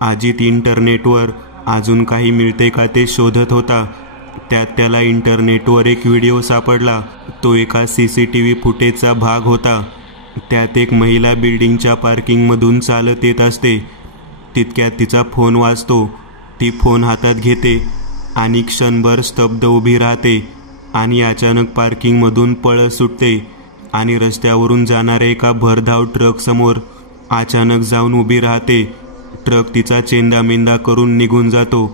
अजित इंटरनेटवर अजून काही मिळते का ते शोधत होता. त्यात त्याला इंटरनेटवर एक व्हिडिओ सापडला. तो एका CCTV फुटेजचा भाग होता. त्यात एक महिला बिल्डिंगच्या पार्किंगमधून चालत येत असते. तितक्यात तिचा फोन वाजतो. ती फोन हातात घेते आणि क्षणभर स्तब्ध उभी राहते आणि अचानक पार्किंगमधून पळत सुटते आणि रस्त्यावरून जाणाऱ्या एका भरधाव ट्रक समोर अचानक जाऊन उभी राहते. ट्रक तिचा चेंदामेंदा करून निघून जातो.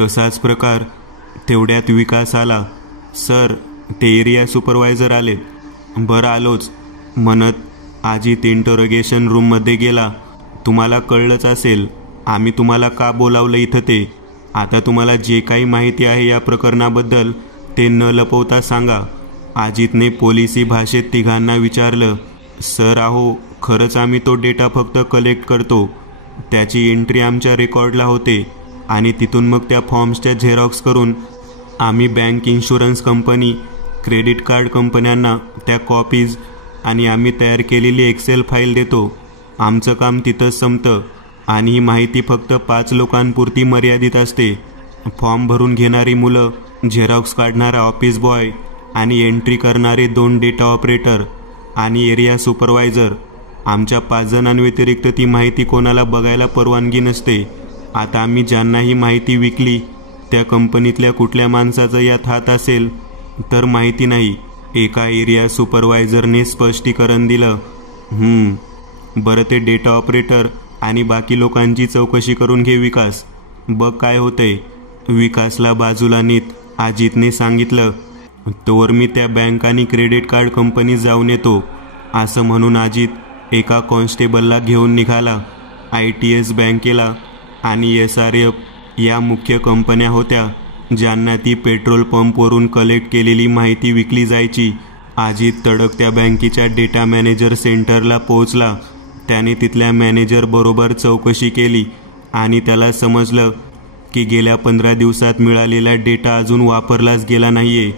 तसाच प्रकार. तेवढ्यात विकास आला. सर, ते एरिया सुपरवायझर आले. बरं आलोच म्हणत अजित इंटरोगेशन रूममध्ये गेला. तुम्हाला कळलंच असेल आम्ही तुम्हाला का बोलावलं इथं ते. आता तुम्हाला जे काही माहिती आहे या प्रकरणाबद्दल ते न लपवता सांगा. अजितने पोलिसी भाषेत तिघांना विचारलं. सर अहो, खरंच आम्ही तो डेटा फक्त कलेक्ट करतो. त्याची एंट्री आमच्या रेकॉर्डला होते आणि तिथून मग त्या फॉर्म्सच्या झेरॉक्स करून आम्ही bank, insurance company, credit card कंपन्यांना त्या कॉपीज आणि आम्ही तयार केलेली एक्सेल फाईल देतो. आमचं काम तिथंच संपतं आणि ही माहिती फक्त 5 लोकांपुरती मर्यादित असते. फॉर्म भरून घेणारी मुलं, झेरॉक्स काढणारा ऑफिस बॉय आणि एंट्री करणारे 2 डेटा ऑपरेटर आणि एरिया सुपरवायझर. आमच्या 5 जणांव्यतिरिक्त ती माहिती कोणाला बघायला परवानगी नसते. आता आम्ही ज्यांना ही माहिती विकली त्या कंपनीतल्या कुठल्या माणसाचा यात हात असेल तर माहिती नाही. एका एरिया सुपरवायझरने स्पष्टीकरण दिलं. बरं, ते डेटा ऑपरेटर आणि बाकी लोकांची चौकशी करून घे विकास. बघ काय होतंय. विकासला बाजूला नेत अजितने सांगितलं. तोवर मी त्या बँक आणि क्रेडिट कार्ड कंपनीत जाऊन येतो. असं म्हणून अजित एका कॉन्स्टेबलला घेऊन निघाला. ITS बँकेला आणि SRF या मुख्य कंपन्या होत्या ज्यांना ती पेट्रोल पंपवरून कलेक्ट केलेली माहिती विकली जायची. अजित तडक त्या बँकेच्या डेटा मॅनेजर सेंटरला पोहोचला. त्याने तिथल्या मॅनेजर बरोबर चौकशी केली आणि त्याला समजलं की गेल्या 15 दिवसात मिळालेला डेटा अजून वापरलाच गेला नाहीये.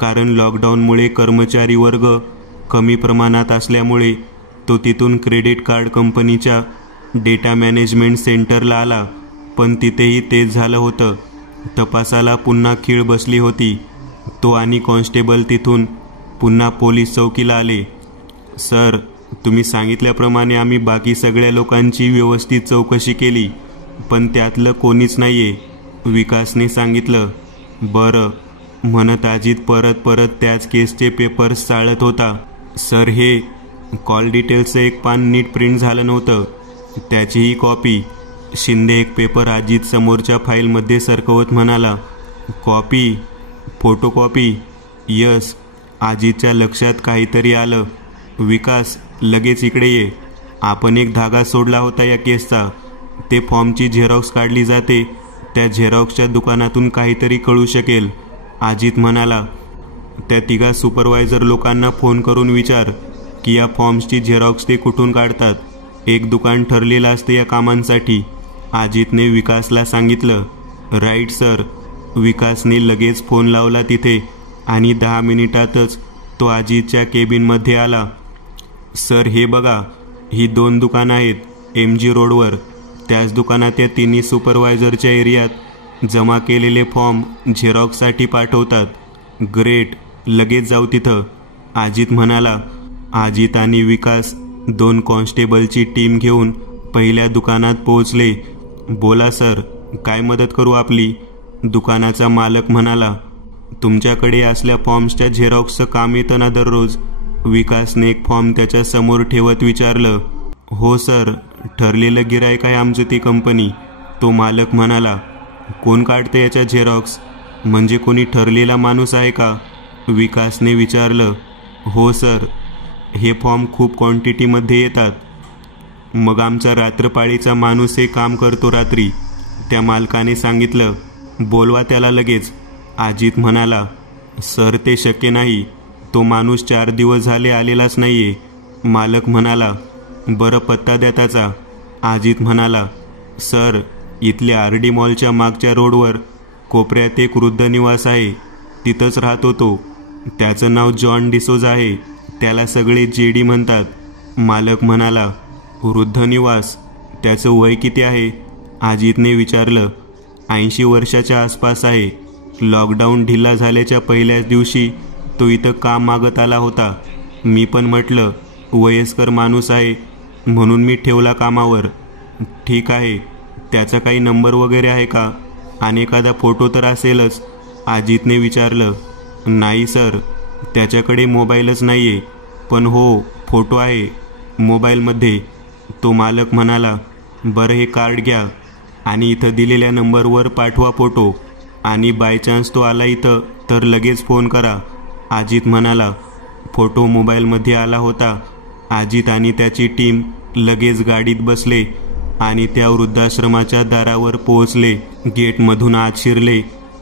कारण लॉकडाऊनमुळे कर्मचारी वर्ग कमी प्रमाणात असल्यामुळे तो तिथून क्रेडिट कार्ड कंपनीच्या डेटा मॅनेजमेंट सेंटरला आला. पण तिथेही तेच झालं होतं. तपासाला पुन्हा खीळ बसली होती. तो आणि कॉन्स्टेबल तिथून पुन्हा पोलीस चौकीला आले. सर, तुम्ही सांगितल्याप्रमाणे आम्ही बाकी सगळ्या लोकांची व्यवस्थित चौकशी केली पण त्यातलं कोणीच नाहीये, विकासने सांगितलं. बरं म्हणत अजित परत त्याच केसचे पेपर्स चाळत होता. सर, हे कॉल डिटेल्सचं एक पान नीट प्रिंट झालं नव्हतं. त्याचीही कॉपी. शिंदे एक पेपर अजित समोरच्या फाईलमध्ये सरकवत म्हणाला. कॉपी? फोटोकॉपी? यस. अजितच्या लक्षात काहीतरी आलं. विकास, लगेच इकडे ये. आपण एक धागा सोडला होता या केसचा. ते फॉर्मची झेरॉक्स काढली जाते. त्या झेरॉक्सच्या दुकानातून काहीतरी कळू शकेल, अजित म्हणाला. त्या 3 सुपरवायझर लोकांना फोन करून विचार की या फॉर्म्सची झेरॉक्स ते कुठून काढतात. एक दुकान ठरलेलं असते या कामांसाठी, अजितने विकासला सांगितलं. Right sir. विकासने लगेच फोन लावला तिथे आणि 10 मिनिटातच तो अजितच्या केबिनमध्ये आला. सर, हे बघा, ही 2 दुकानं आहेत MG रोडवर. त्याच दुकानात या 3 सुपरवायझरच्या एरियात जमा केलेले फॉर्म झेरॉक्ससाठी पाठवतात. ग्रेट, लगेच जाऊ तिथं, अजित म्हणाला. अजित आणि विकास 2 कॉन्स्टेबलची टीम घेऊन पहिल्या दुकानात पोहोचले. बोला सर, काय मदत करू आपली, दुकानाचा मालक म्हणाला. तुमच्याकडे असल्या फॉर्म्सच्या झेरॉक्सचं काम येतं ना दररोज, विकासने एक फॉर्म त्याच्या समोर ठेवत विचारलं. हो सर, ठरलेलं गिरायक आहे आमचं ती कंपनी, तो मालक म्हणाला. कोण काढते याच्या झेरॉक्स? म्हणजे कोणी ठरलेला माणूस आहे का, विकासने विचारलं. हो सर, हे फॉर्म खूप क्वांटिटीमध्ये येतात. मग आमचा रात्रपाळीचा माणूस हे काम करतो रात्री, त्या मालकाने सांगितलं. बोलवा त्याला लगेच, अजित म्हणाला. सर, ते शक्य नाही. तो माणूस 4 दिवस झाले आलेलाच नाहीये, मालक म्हणाला. बरं, पत्ता द्या त्याचा, अजित म्हणाला. सर, इथल्या RD मॉलच्या मागच्या रोडवर कोपऱ्यात एक वृद्ध निवास आहे, तिथंच राहतो तो. त्याचं नाव जॉन डिसोजा आहे. त्याला सगळे JD म्हणतात, मालक म्हणाला. वृद्ध निवास, त्याचं वय किती आहे? अजितने विचारलं. 80 वर्षाच्या आसपास आहे. लॉकडाऊन ढिला झाल्याच्या पहिल्याच दिवशी तो इथं काम मागत आला होता. मी पण म्हटलं वयस्कर माणूस आहे म्हणून मी ठेवला कामावर. ठीक आहे, त्याचा काही नंबर वगैरे आहे का आणि एखादा फोटो तर असेलच? अजितने विचारलं. नाही सर, त्याच्याकडे मोबाईलच नाही आहे, पण हो फोटो आहे मोबाईलमध्ये. तो मालक म्हणाला. बरं, हे कार्ड घ्या आणि इथं दिलेल्या नंबरवर पाठवा फोटो, आणि बाय चान्स तो आला इथं तर लगेच फोन करा. अजित म्हणाला. फोटो मोबाईलमध्ये आला होता. अजित आणि त्याची टीम लगेच गाडीत बसले आणि त्या वृद्धाश्रमाच्या दारावर पोहोचले. गेटमधून आत शिरले.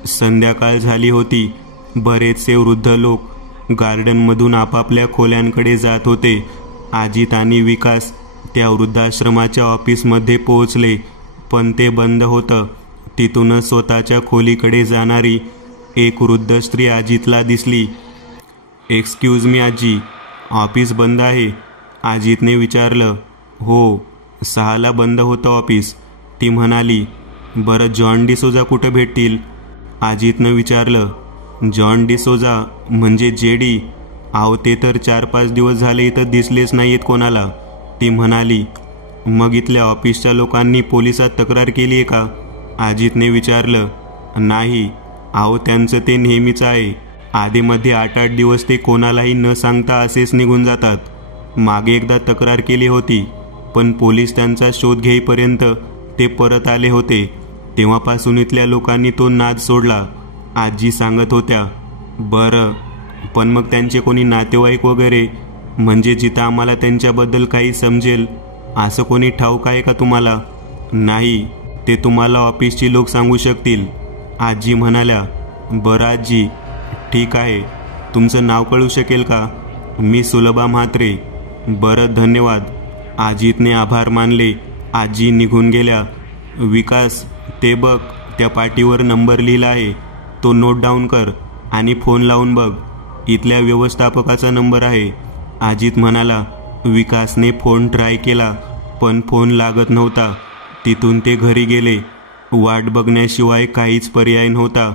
संध्याकाळ झाली होती. बरेचसे वृद्ध लोक गार्डनमधून आपापल्या खोल्यांकडे जात होते. अजित आणि विकास त्या वृद्धाश्रमाच्या ऑफिसमध्ये पोहोचले, पण ते बंद होतं. तिथूनच स्वतःच्या खोलीकडे जाणारी एक वृद्ध स्त्री अजितला दिसली. एक्सक्यूज मी आजी, ऑफिस बंद आहे? अजितने विचारलं. हो, 6ला बंद होतं ऑफिस, ती म्हणाली. बरं, जॉन डिसोजा कुठं भेटतील? अजितनं विचारलं. जॉन डिसोजा म्हणजे जेडी? अहो, ते तर 4-5 दिवस झाले इथं दिसलेच नाहीत कोणाला, ती म्हणाली. मग इथल्या ऑफिसच्या लोकांनी पोलिसात तक्रार केली आहे का? अजितने विचारलं. नाही, अहो त्यांचं ते नेहमीच आहे. आधीमध्ये 8-8 दिवस ते कोणालाही न सांगता असेच निघून जातात. मागे एकदा तक्रार केली होती, पण पोलीस त्यांचा शोध घेईपर्यंत ते परत आले होते. तेव्हापासून इथल्या लोकांनी तो नाद सोडला, आजी सांगत होत्या. बरं, पण मग त्यांचे कोणी नातेवाईक वगैरे, म्हणजे जिथं आम्हाला त्यांच्याबद्दल काही समजेल असं कोणी ठाऊक आहे का तुम्हाला? नाही, ते तुम्हाला ऑफिसची लोक सांगू शकतील, आजी म्हणाल्या. बरं आजी, ठीक आहे. तुमचं नाव कळू शकेल का? मी सुलभा म्हात्रे. बरं, धन्यवाद. अजितने आभार मानले. आजी निघून गेल्या. विकास, ते बघ, त्या पाटीवर नंबर लिहिला आहे, तो नोट डाऊन कर आणि फोन लावून बघ. इथल्या व्यवस्थापकाचा नंबर आहे, अजित म्हणाला. विकासने फोन ट्राय केला, पण फोन लागत नव्हता. तिथून ते घरी गेले. वाट बघण्याशिवाय काहीच पर्याय नव्हता.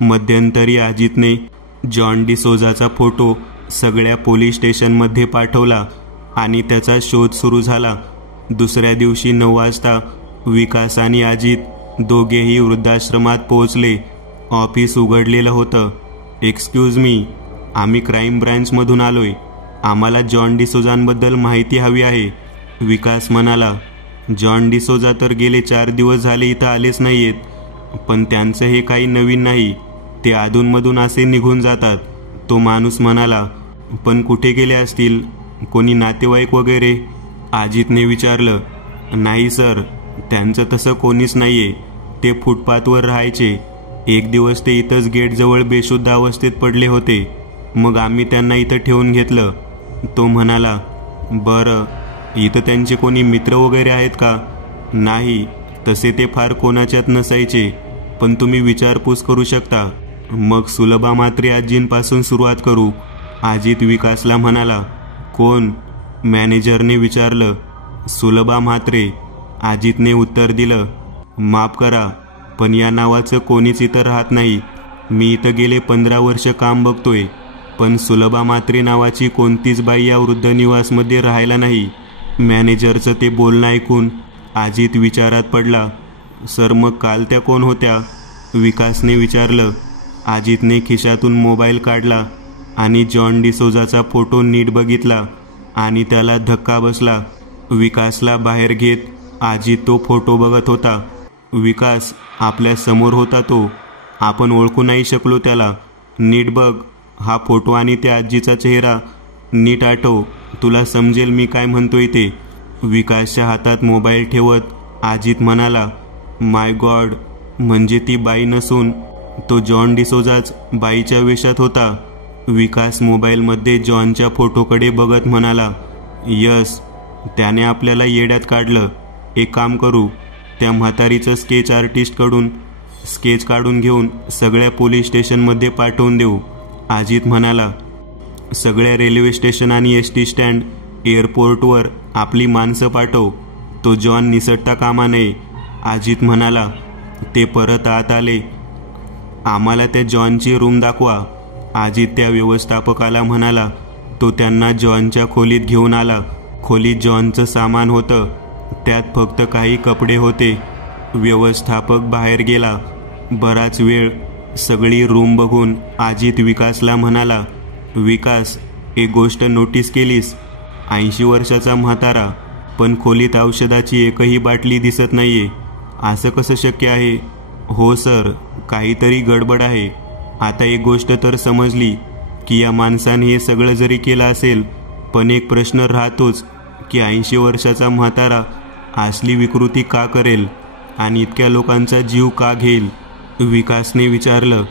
मध्यंतरी अजितने जॉन डिसोजाचा फोटो सगळ्या पोलीस स्टेशनमध्ये पाठवला आणि त्याचा शोध सुरू झाला. दुसऱ्या दिवशी 9 वाजता विकास आणि अजित दोघेही वृद्धाश्रमात पोहोचले. ऑफिस उघडलेलं होतं. एक्सक्यूज मी, आम्ही क्राईम ब्रँचमधून आलोय. आम्हाला जॉन डिसोजांबद्दल माहिती हवी आहे, विकास म्हणाला. जॉन डिसोजा तर गेले 4 दिवस झाले इथं आलेच नाहीयेत. पण त्यांचं हे काही नवीन नाही, ते अधूनमधून असे निघून जातात, तो माणूस म्हणाला. पण कुठे गेले असतील? कोणी नातेवाईक वगैरे? अजितने विचारलं. नाही सर, त्यांचं तसं कोणीच नाहीये. ते फुटपाथवर राहायचे. एक दिवस ते इथंच गेटजवळ बेशुद्ध अवस्थेत पडले होते. मग आम्ही त्यांना इथं ठेवून घेतलं, तो म्हणाला. बरं, इथं त्यांचे कोणी मित्र वगैरे आहेत का? नाही, तसे ते फार कोणाच्यात नसायचे, पण तुम्ही विचारपूस करू शकता. मग सुलभा म्हात्रे आजींपासून सुरुवात करू, अजित विकासला म्हणाला. कोण? मॅनेजरने विचारलं. सुलभा म्हात्रे, अजितने उत्तर दिलं. माफ करा, पण या नावाचं कोणीच इथं राहत नाही. मी इथं गेले 15 वर्ष काम बघतोय, पण सुलभा म्हात्रे नावाची कोणतीच बाई या वृद्ध निवासमध्ये राहायला नाही. मॅनेजरचं ते बोलणं ऐकून अजित विचारात पडला. सर, मग काल त्या कोण होत्या? विकासने विचारलं. अजितने खिशातून मोबाईल काढला आणि जॉन डिसोजाचा फोटो नीट बघितला आणि त्याला धक्का बसला. विकासला बाहेर घेत अजित तो फोटो बघत होता. विकास, आपल्या समोर होता तो. आपण ओळखू नाही शकलो त्याला. नीट बघ हा फोटो आणि त्या आजीचा चेहरा. नीट आठव, तुला समजेल मी काय म्हणतोय ते. विकासच्या हातात मोबाईल ठेवत अजित म्हणाला. माय गॉड, म्हणजे ती बाई नसून तो जॉन डिसोजाच बाईच्या वेशात होता. विकास मोबाईलमध्ये जॉनच्या फोटोकडे बघत म्हणाला. यस, त्याने आपल्याला येड्यात काढलं. एक काम करू, त्या म्हातारीचं स्केच आर्टिस्टकडून स्केच काढून घेऊन सगळ्या पोलीस स्टेशनमध्ये पाठवून देऊ, अजित म्हणाला. सगळ्या रेल्वे स्टेशन आणि एस टी स्टँड एअरपोर्टवर आपली माणसं पाठव. तो जॉन निसटता कामा नये. अजित म्हणाला. ते परत आत आले. आम्हाला त्या जॉनची रूम दाखवा. अजित त्या व्यवस्थापकाला म्हणाला. तो त्यांना जॉनच्या खोलीत घेऊन आला. खोलीत जॉनचं सामान होतं. त्यात फक्त काही कपडे होते. व्यवस्थापक बाहेर गेला. बराच वेळ सगळी रूम बघून अजित विकासला म्हणाला. विकास, एक गोष्ट नोटीस केलीस? 80 वर्षाचा म्हातारा, पण खोलीत औषधाची एकही बाटली दिसत नाहीये. असं कसं शक्य आहे? हो सर, काहीतरी गडबड आहे. आता एक गोष्ट तर समजली की या माणसाने हे सगळं जरी केलं असेल, पण एक प्रश्न राहतोच की 80 वर्षाचा म्हातारा असली विकृती का करेल आणि इतक्या लोकांचा जीव का घेईल? विकासने विचारलं.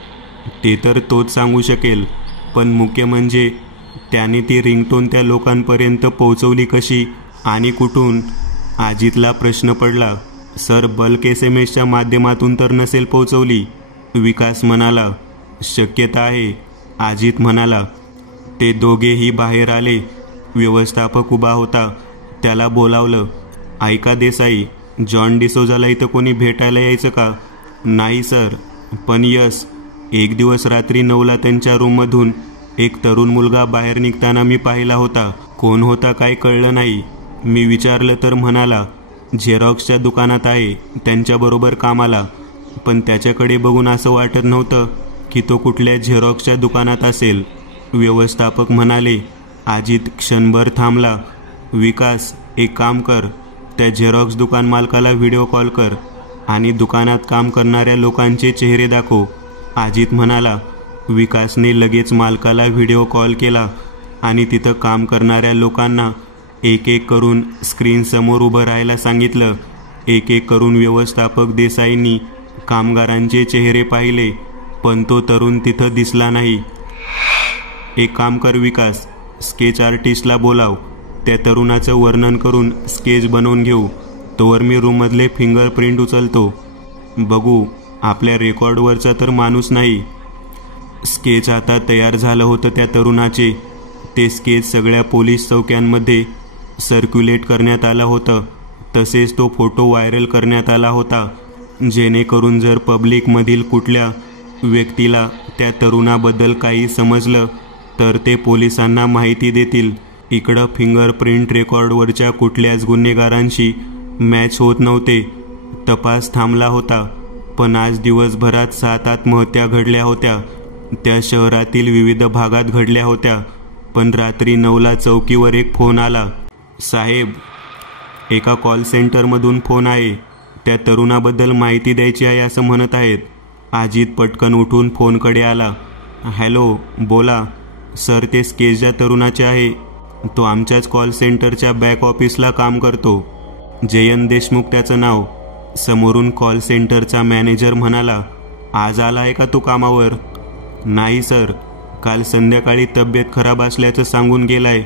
ते तर तोच सांगू शकेल, पण मुख्य म्हणजे त्याने ती रिंगटोन त्या लोकांपर्यंत पोहोचवली कशी आणि कुठून? अजितला प्रश्न पडला. सर, बल्क SMS माध्यमातून तर नसेल पोहोचवली, विकास म्हणाला. शक्यता आहे, अजित म्हणाला. ते दोघेही बाहेर आले. व्यवस्थापक उभा होता. त्याला बोलावलं. ऐका देसाई, जॉन डिसोजाला इथं कोणी भेटायला यायचं का? नाही सर, पण यस, एक दिवस रात्री 9ला त्यांच्या रूममधून एक तरुण मुलगा बाहेर निघताना मी पाहिला होता. कोण होता काय कळलं नाही. मी विचारलं तर म्हणाला झेरॉक्सच्या दुकानात आहे, त्यांच्याबरोबर कामाला. पण त्याच्याकडे बघून असं वाटत नव्हतं की तो कुठल्या झेरॉक्सच्या दुकानात असेल, व्यवस्थापक म्हणाले. अजित क्षणभर थांबला. विकास, एक काम कर, त्या झेरॉक्स दुकान मालकाला व्हिडिओ कॉल कर आणि दुकानात काम करणाऱ्या लोकांचे चेहरे दाखव, अजित म्हणाला. विकासने लगेच मालकाला व्हिडिओ कॉल केला आणि तिथं काम करणाऱ्या लोकांना एक एक करून स्क्रीनसमोर उभं राहायला सांगितलं. एक एक करून व्यवस्थापक देसाईंनी कामगारांचे चेहरे पाहिले, पण तो तरुण तिथं दिसला नाही. एक काम कर विकास, स्केच आर्टिस्टला बोलाव. त्या तरुणाचं वर्णन करून स्केच बनवून घेऊ. तोवर मी रूममधले फिंगरप्रिंट उचलतो. बघू, आपल्या रेकॉर्डवरचा तर माणूस नाही. स्केच आता तयार झालं होतं त्या तरुणाचे. ते स्केच सगळ्या पोलीस चौक्यांमध्ये सर्क्युलेट करण्यात आलं होतं. तसेच तो फोटो व्हायरल करण्यात आला होता, जेणेकरून जर पब्लिकमधील कुठल्या व्यक्तीला त्या तरुणाबद्दल काही समजलं तर ते पोलिसांना माहिती देतील. इकडं फिंगरप्रिंट रेकॉर्डवरच्या कुठल्याच गुन्हेगारांशी मॅच होत नव्हते. तपास थांबला होता. पण आज दिवसभरात 7 आत्महत्या घडल्या होत्या. त्या शहरातील विविध भागात घडल्या होत्या. पण रात्री 9ला चौकीवर एक फोन आला. साहेब, एका कॉल सेंटरमधून फोन आहे. त्या तरुणाबद्दल माहिती द्यायची आहे असं म्हणत आहेत. अजित पटकन उठून फोनकडे आला. हॅलो, बोला. सर, ते स्केचच्या तरुणाचे आहे. तो आमच्याच कॉल सेंटरच्या बॅक ऑफिसला काम करतो. जयंत देशमुख त्याचं नाव. समोरून कॉल सेंटरचा मॅनेजर म्हणाला. आज आला आहे का तो कामावर? नाही सर, काल संध्याकाळी तब्येत खराब असल्याचं सांगून गेलाय.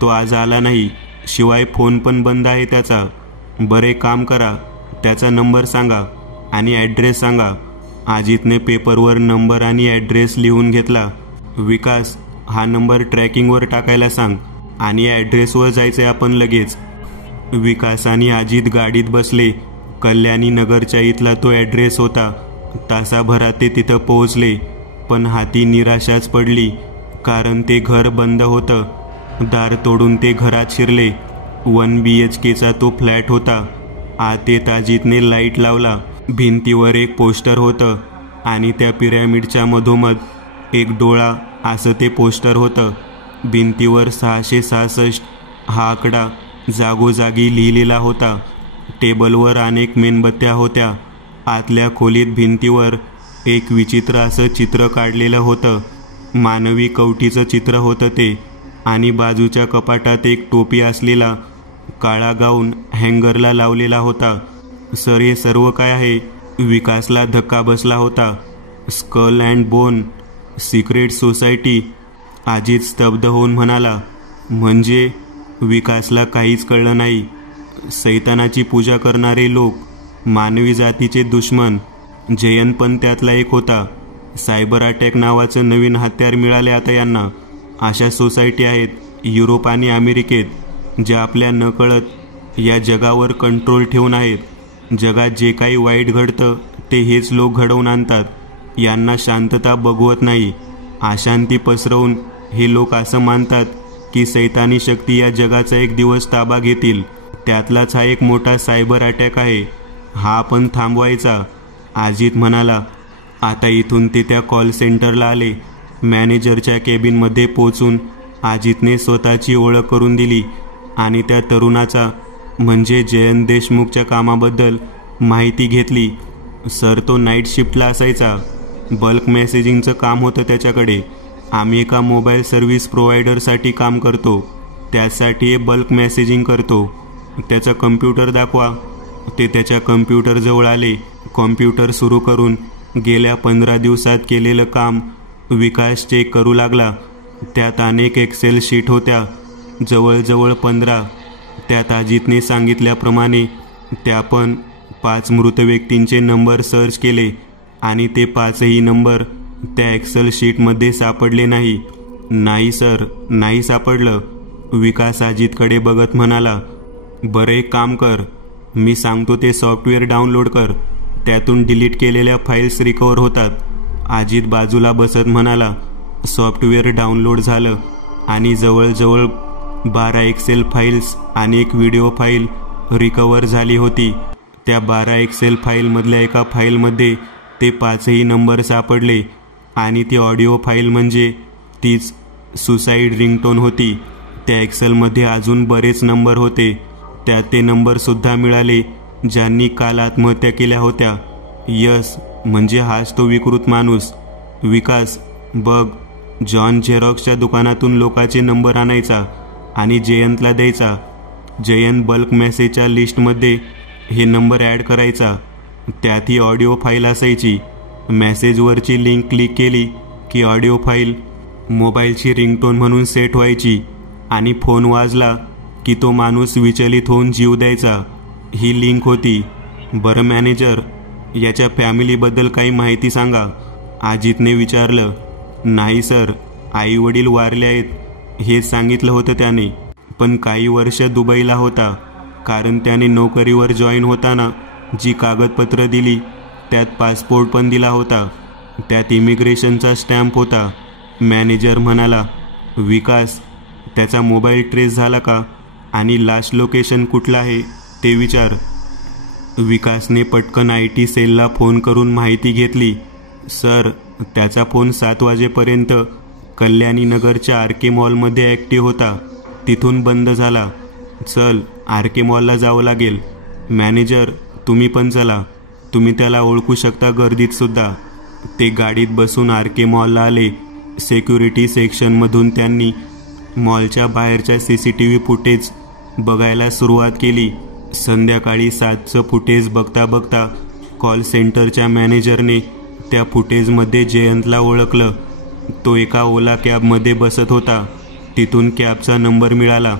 तो आज आला नाही. शिवाय फोन पण बंद आहे त्याचा. बरे काम करा, त्याचा नंबर सांगा आणि ॲड्रेस सांगा. अजितने पेपरवर नंबर आणि ॲड्रेस लिहून घेतला. विकास, हा नंबर ट्रॅकिंगवर टाकायला सांग आणि ॲड्रेसवर जायचं आहे आपण लगेच. विकास आणि अजित गाडीत बसले. कल्याणी नगरच्या इथला तो ॲड्रेस होता. तासाभरात ते तिथं पोहोचले. पण हाती निराशाच पडली, कारण ते घर बंद होतं. दार तोडून ते घरात शिरले. 1 BHKचा तो फ्लॅट होता. आत येत अजितने लाईट लावला. भिंतीवर एक पोस्टर होतं आणि त्या पिरॅमिडच्या मधोमध एक डोळा असं ते पोस्टर होतं. भिंतीवर 666 हा आकडा जागोजागी लिहिलेला होता. टेबलवर अनेक मेणबत्त्या होत्या. आतल्या खोलीत भिंतीवर एक विचित्र असं चित्र काढलेलं होतं. मानवी कवटीचं चित्र होतं ते. आणि बाजूच्या कपाटात एक टोपी असलेला काळा गाऊन हँगरला लावलेला होता. सर, हे सर्व काय आहे? विकासला धक्का बसला होता. Skull and bone secret society. Ajit स्तब्ध होऊन म्हणाला. म्हणजे? विकासला काहीच कळलं नाही. सैतानाची पूजा करणारे लोक, मानवी जातीचे दुश्मन. जयंत पण त्यातला एक होता. सायबर अटॅक नावाचं नवीन हत्यार मिळाले आता यांना. अशा सोसायटी आहेत युरोप आणि अमेरिकेत. जे आपल्या नकळत या जगावर कंट्रोल ठेवून आहेत. जगात जे काही वाईट घडतं ते हेच लोक घडवून आणतात. यांना शांतता बघवत नाही. अशांती पसरवून हे लोक असं मानतात की सैतानी शक्ती या जगाचा एक दिवस ताबा घेतील. त्यातलाच हा एक मोठा सायबर अटॅक आहे. हा आपण थांबवायचा. अजित म्हणाला. आता इथून ते त्या कॉल सेंटरला आले. मॅनेजरच्या केबिनमध्ये पोचून अजितने स्वतःची ओळख करून दिली आणि त्या तरुणाचा म्हणजे जयंत देशमुखच्या कामाबद्दल माहिती घेतली. सर, तो नाईट शिफ्टला असायचा. बल्क मेसेजिंगचं काम होतं त्याच्याकडे. आम्ही एका मोबाईल सर्व्हिस प्रोव्हायडरसाठी काम करतो. त्यासाठी बल्क मेसेजिंग करतो. त्याचा कम्प्युटर दाखवा. ते त्याच्या कम्प्युटरजवळ आले. कॉम्प्युटर सुरू करून गेल्या 15 दिवसात केलेलं काम विकास चेक करू लागला. त्यात अनेक एक्सेल शीट होत्या, जवळजवळ 15. त्यात अजितने सांगितल्याप्रमाणे त्या पण 5 मृत व्यक्तींचे नंबर सर्च केले आणि ते 5ही नंबर त्या एक्सेल शीटमध्ये सापडले नाही. नाही सर, नाही सापडलं. विकास अजितकडे बघत म्हणाला. बरं, एक काम कर. मी सांगतो ते सॉफ्टवेअर डाउनलोड कर. त्यातून डिलीट केलेल्या फाईल्स रिकवर होतात. अजित बाजूला बसत म्हणाला. सॉफ्टवेअर डाउनलोड झालं आणि जवळजवळ 12 एक्सेल फाईल्स आणि एक व्हिडिओ फाईल रिकवर झाली होती. त्या 12 एक्सेल फाईलमधल्या एका फाईलमध्ये ते 5ही नंबर सापडले आणि ती ऑडिओ फाईल म्हणजे तीच सुसाईड रिंगटोन होती. त्या एक्सेलमध्ये अजून बरेच नंबर होते. त्यात ते नंबरसुद्धा मिळाले ज्यांनी काल आत्महत्या केल्या होत्या. यस, म्हणजे हाच तो विकृत माणूस. विकास, बघ, जॉन झेरॉक्सच्या दुकानातून लोकांचे नंबर आणायचा आणि जयंतला द्यायचा. जयंत बल्क मेसेजच्या लिस्टमध्ये हे नंबर ॲड करायचा. त्यात ही ऑडिओ फाईल असायची. मेसेजवरची लिंक क्लिक केली की ऑडिओ फाईल मोबाईलची रिंगटोन म्हणून सेट व्हायची आणि फोन वाजला की तो माणूस विचलित होऊन जीव द्यायचा. ही लिंक होती. बरं मॅनेजर, याच्या फॅमिलीबद्दल काही माहिती सांगा, अजितने विचारलं. नाही सर, आई वडील वारले आहेत हेच सांगितलं होतं त्याने. पण काही वर्ष दुबईला होता, कारण त्याने नोकरीवर जॉईन होताना जी कागदपत्र दिली त्यात पासपोर्ट पण दिला होता. त्यात इमिग्रेशनचा स्टॅम्प होता. मॅनेजर म्हणाला. विकास, त्याचा मोबाईल ट्रेस झाला का आणि लास्ट लोकेशन कुठलं आहे ते विचार. विकासने पटकन IT सेलला फोन करून माहिती घेतली. सर, त्याचा फोन 7 वाजेपर्यंत कल्याणी नगरच्या RK मॉलमध्ये ॲक्टिव्ह होता. तिथून बंद झाला. चल, RK मॉलला जावं लागेल. मॅनेजर, तुम्ही पण चला. तुम्ही त्याला ओळखू शकता गर्दीतसुद्धा. ते गाडीत बसून RK मॉलला आले. सिक्युरिटी सेक्शनमधून त्यांनी मॉलच्या बाहेरच्या CCTV फुटेज बघायला सुरुवात केली. संध्याकाळी 7चं फुटेज बघता बघता कॉल सेंटरच्या मॅनेजरने त्या फुटेजमध्ये जयंतला ओळखलं. तो एका ओला कॅबमध्ये बसत होता. तिथून कॅबचा नंबर मिळाला.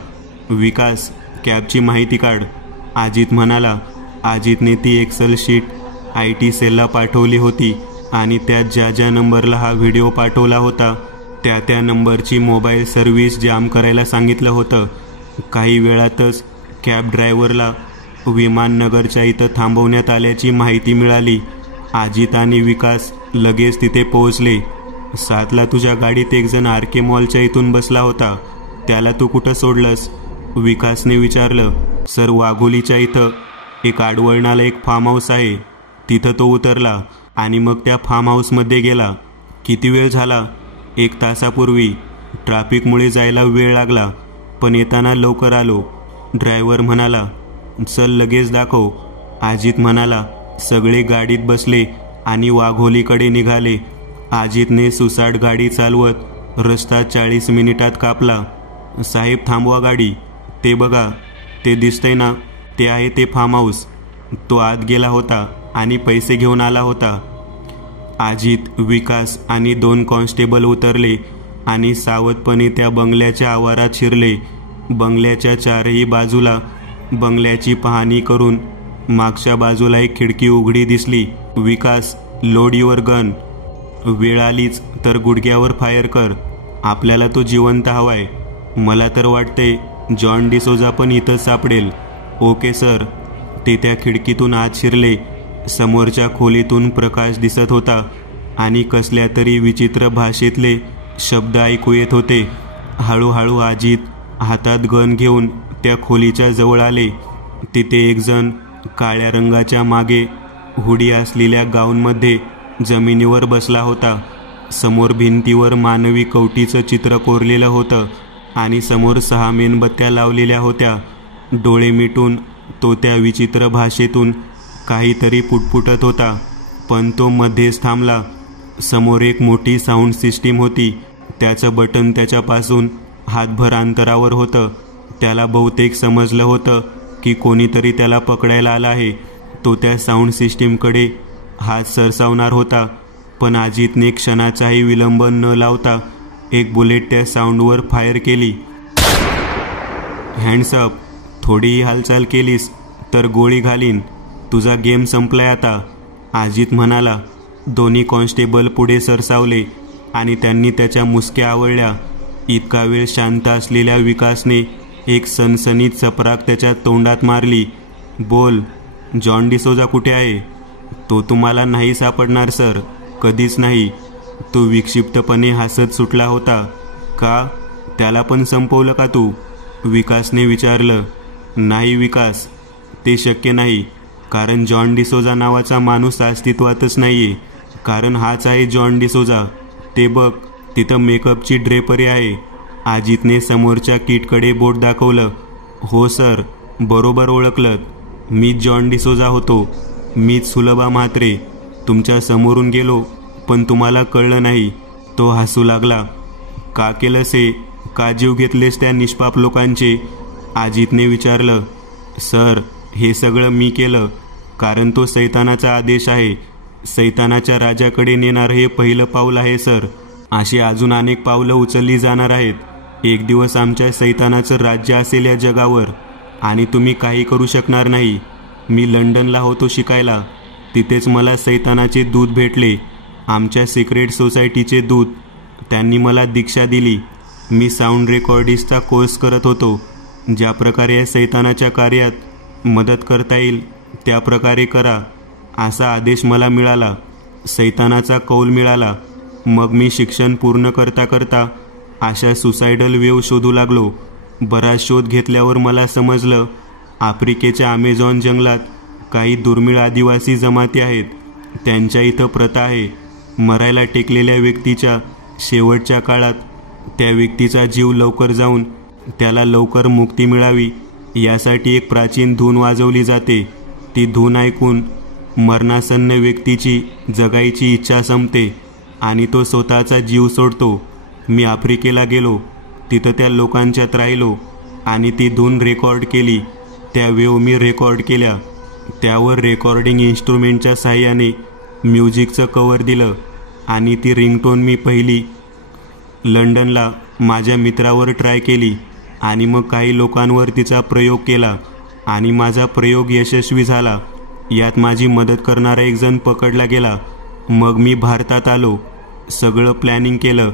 विकास, कॅबची माहिती काढ, अजित म्हणाला. अजितने ती एक्सेल शीट IT सेलला पाठवली होती आणि त्यात ज्या ज्या नंबरला हा व्हिडिओ पाठवला होता त्या नंबरची मोबाईल सर्व्हिस जाम करायला सांगितलं होतं. काही वेळातच कॅब ड्रायव्हरला विमाननगरच्या इथं थांबवण्यात आल्याची माहिती मिळाली. अजित आणि विकास लगेच तिथे पोहोचले. 7ला तुझ्या गाडीत एक जण RK मॉलच्या इथून बसला होता. त्याला तू कुठं सोडलंस? विकासने विचारलं. सर, वाघोलीच्या इथं एक आडवळणाला एक फार्म हाऊस आहे. तिथं तो उतरला आणि मग त्या फार्म हाऊसमध्ये गेला. किती वेळ झाला? 1 तासापूर्वी. ट्रॅफिकमुळे जायला वेळ लागला, पण येताना लवकर आलो, ड्रायव्हर म्हणाला. चल, लगेच दाखव, अजित म्हणाला. सगळे गाडीत बसले आणि वाघोलीकडे निघाले. अजितने सुसाट गाडी चालवत रस्ता 40 मिनिटात कापला. साहेब, थांबवा गाडी. ते बघा, ते दिसतंय ना, ते आहे ते फार्म हाऊस. तो आत गेला होता आणि पैसे घेऊन आला होता. अजित, विकास आणि 2 कॉन्स्टेबल उतरले आणि सावधपणे त्या बंगल्याच्या आवारात शिरले. बंगल्याच्या 4ही बाजूला बंगल्याची पाहणी करून मागच्या बाजूला एक खिडकी उघडी दिसली. विकास, लोड युअर गन. वेळ आलीच तर गुडघ्यावर फायर कर. आपल्याला तो जिवंत हवाय. मला तर वाटते जॉन डिसोजा पण इथंच सापडेल. Okay sir. ते त्या खिडकीतून आत शिरले. समोरच्या खोलीतून प्रकाश दिसत होता आणि कसल्या तरी विचित्र भाषेतले शब्द ऐकू येत होते. हळूहळू अजित हातात गन घेऊन त्या खोलीच्या जवळ आले. तिथे एक जण काळ्या रंगाच्या मागे हुडी असलेल्या गाऊनमध्ये जमिनीवर बसला होता. समोर भिंतीवर मानवी कवटीचं चित्र कोरलेलं होतं आणि समोर 6 मेणबत्त्या लावलेल्या होत्या. डोळे मिटून तो त्या विचित्र भाषेतून काहीतरी पुटपुटत होता, पण तो मध्येच थांबला. समोर एक मोठी साऊंड सिस्टीम होती. त्याचं बटन त्याच्यापासून हातभर अंतरावर होतं. त्याला बहुतेक समजलं होतं की कोणीतरी त्याला पकडायला आला आहे. तो त्या साऊंड सिस्टीमकडे हात सरसावणार होता, पण अजितने क्षणाचाही विलंब न लावता एक बुलेट त्या साऊंडवर फायर केली. Hands up. थोडीही हालचाल केलीस तर गोळी घालीन. तुझा गेम संपलाय आता, अजित म्हणाला. दोन्ही कॉन्स्टेबल पुढे सरसावले आणि त्यांनी त्याच्या मुसक्या आवळल्या. इतका वेळ शांत असलेल्या विकासने एक सनसनीत चपराक त्याच्या तोंडात मारली. बोल, जॉन डिसोजा कुठे आहे? तो तुम्हाला नाही सापडणार सर, कधीच नाही. तो विक्षिप्तपणे हसत सुटला होता. का? त्याला पण संपवलं का तू? विकासने विचारलं. नाही विकास, ते शक्य नाही, कारण जॉन डिसोजा नावाचा माणूस अस्तित्वातच नाहीये. कारण हाच आहे जॉन डिसोजा. ते बघ, तिथं मेकअपची ड्रेपरी आहे. अजितने समोरच्या किटकडे बोट दाखवलं. हो सर, बरोबर ओळखलं. मीच जॉन डिसोजा होतो. मीच सुलभा म्हात्रे. तुमच्या समोरून गेलो, पण तुम्हाला कळलं नाही. तो हसू लागला. का केलंस हे? का जीव घेतलेस त्या निष्पाप लोकांचे? अजितने विचारलं. सर, हे सगळं मी केलं, कारण तो सैतानाचा आदेश आहे. सैतानाच्या राजाकडे नेणारं हे पहिलं पाऊल आहे सर. अशी अजून अनेक पावलं उचलली जाणार आहेत. एक दिवस आमच्या सैतानाचं राज्य असेल या जगावर, आणि तुम्ही काही करू शकणार नाही. मी लंडनला होतो शिकायला. तिथेच मला सैतानाचे दूत भेटले, आमच्या सिक्रेट सोसायटीचे दूत. त्यांनी मला दीक्षा दिली. मी साऊंड रेकॉर्डिस्टचा कोर्स करत होतो. ज्या प्रकारे या सैतानाच्या कार्यात मदत करता येईल त्या प्रकारे करा, असा आदेश मला मिळाला. सैतानाचा कौल मिळाला. मग मी शिक्षण पूर्ण करता करता अशा सुसायडल वेव शोधू लागलो. बराच शोध घेतल्यावर मला समजलं, आफ्रिकेच्या अमेझॉन जंगलात काही दुर्मिळ आदिवासी जमाती आहेत. त्यांच्या इथं प्रथा आहे, मरायला टेकलेल्या व्यक्तीच्या शेवटच्या काळात त्या व्यक्तीचा जीव लवकर जाऊन त्याला लवकर मुक्ती मिळावी यासाठी एक प्राचीन धून वाजवली जाते. ती धून ऐकून मरणासन्न व्यक्तीची जगायची इच्छा संपते आणि तो स्वतःचा जीव सोडतो. मी आफ्रिकेला गेलो, तिथं त्या लोकांच्यात राहिलो आणि ती धून रेकॉर्ड केली. त्या वेव मी रेकॉर्ड केल्या. त्यावर रेकॉर्डिंग इन्स्ट्रुमेंटच्या साहाय्याने म्युझिकचं कवर दिलं आणि ती रिंगटोन मी पहिली लंडनला माझ्या मित्रावर ट्राय केली आणि मग काही लोकांवर तिचा प्रयोग केला आणि माझा प्रयोग यशस्वी झाला. यात माझी मदत करणारा एक जण पकडला गेला. मग मी भारतात आलो. सगळं प्लॅनिंग केलं.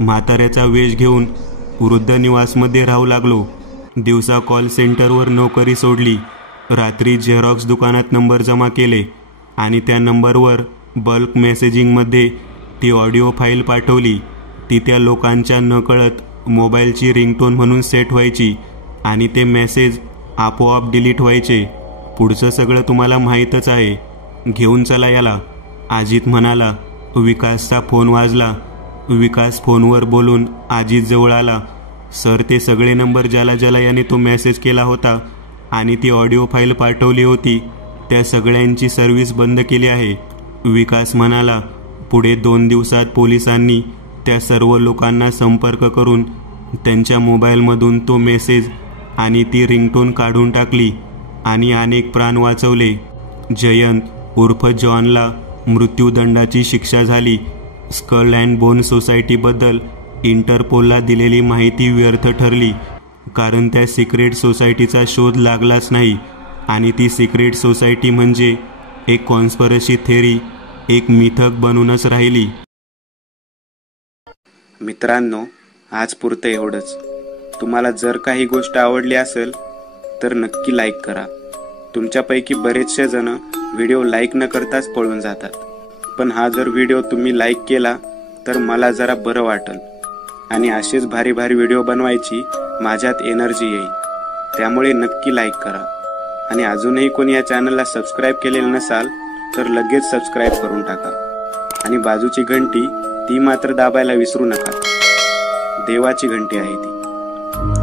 म्हाताऱ्याचा वेश घेऊन वृद्ध निवासमध्ये राहू लागलो. दिवसा कॉल सेंटरवर नोकरी सोडली. रात्री झेरॉक्स दुकानात नंबर जमा केले आणि त्या नंबरवर बल्क मेसेजिंगमध्ये ती ऑडिओ फाईल पाठवली. ती त्या लोकांच्या नकळत मोबाईलची रिंगटोन म्हणून सेट व्हायची आणि ते मेसेज आपोआप डिलीट व्हायचे. पुढचं सगळं तुम्हाला माहीतच आहे. घेऊन चला याला, अजित म्हणाला. विकासचा फोन वाजला. विकास फोनवर बोलून अजित जवळ आला. सर, ते सगळे नंबर ज्याला ज्याला याने तो मेसेज केला होता आणि ती ऑडिओ फाईल पाठवली होती, त्या सगळ्यांची सर्व्हिस बंद केली आहे, विकास म्हणाला. पुढे 2 दिवसात पोलिसांनी त्या सर्व लोकांना संपर्क करून त्यांच्या मोबाईलमधून तो मेसेज आणि ती रिंगटोन काढून टाकली आणि अनेक प्राण वाचवले. जयंत उर्फ जॉनला मृत्यूदंडाची शिक्षा झाली. स्कल अँड बोन सोसायटीबद्दल इंटरपोलला दिलेली माहिती व्यर्थ ठरली, कारण त्या सिक्रेट सोसायटीचा शोध लागलाच नाही आणि ती सिक्रेट सोसायटी म्हणजे एक कॉन्स्पिरसी थेरी, एक मिथक बनूनच राहिली. मित्रांनो, आज पुरतं एवढंच. तुम्हाला जर काही गोष्ट आवडली असेल तर नक्की लाईक करा. तुमच्यापैकी बरेचसे जण व्हिडिओ लाईक न करताच पळून जातात, पण हा जर व्हिडिओ तुम्ही लाईक केला तर मला जरा बरं वाटेल आणि असेच भारी भारी व्हिडिओ बनवायची माझ्यात एनर्जी येईल. त्यामुळे नक्की लाईक करा आणि अजूनही कोणी या चॅनलला सबस्क्राईब केलेलं नसाल तर लगेच सबस्क्राईब करून टाका आणि बाजूची घंटी ती मात्र दाबायला विसरू नका. देवाची घंटी आहे ती.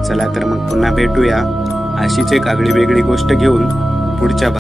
चला तर मग पुन्हा भेटूया अशीच एक आगळी वेगळी गोष्ट घेऊन पुढच्या